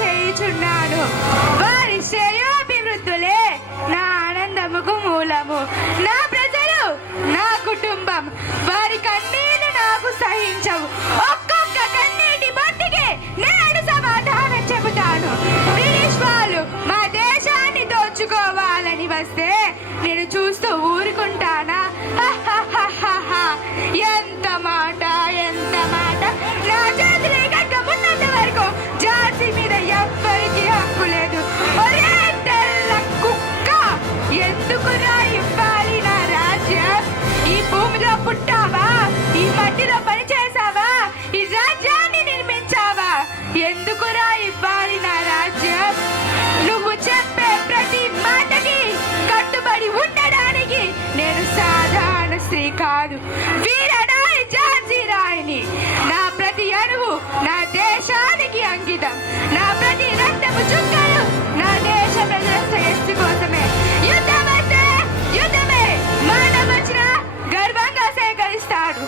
చేయుచున్నాను. వారి శ్రేయోభివృద్ధులే నా ఆనందముకు మూలము. నా ప్రజలు, నా కుటుంబం, వారి కన్నీళ్లు నాకు సహించవు. ఒక్కొక్క కన్నీటి బొట్టికి నేను సమాధానం చెబుతాను. బ్రిటిష్ వాళ్ళు మా దేశాన్ని దోచుకోవాలని వస్తే నేను చూస్తూ ఊరుకుంటానా? ఎంత మాట, ఎంత మాట! నా చేతులు గట్ట ఉన్నంత వరకు జాతి మీద ఎవ్వరికి హక్కు లేదు. ఒరే తెల్ల కుక్క, ఎందుకురా ఇవ్వాలి నా రాజ్యం? ఈ భూమిలో పుట్టావా? ఈ మట్టిలో పని చేసావా? ఈ రాజ్యాన్ని నిర్మించావా? ఎందుకురా ఇవ్వాలి నా రాజ్యం? నువ్వు చెప్పే ప్రతి మాటకి కట్టుబడి ఉండడానికి నేను సాధారణ స్త్రీ కాదు, వీరనారి ఝాన్సీ రాణిని. నా ప్రతి అణువు నా దేశానికి అంకితం. నా ప్రతి రక్తపు చుక్కలు నా దేశ ప్రజల శ్రేయస్సు కోసమే. యుద్ధం అంటే యుద్ధమే. మరణం వచ్చినా గర్వంగా సేకరిస్తాడు.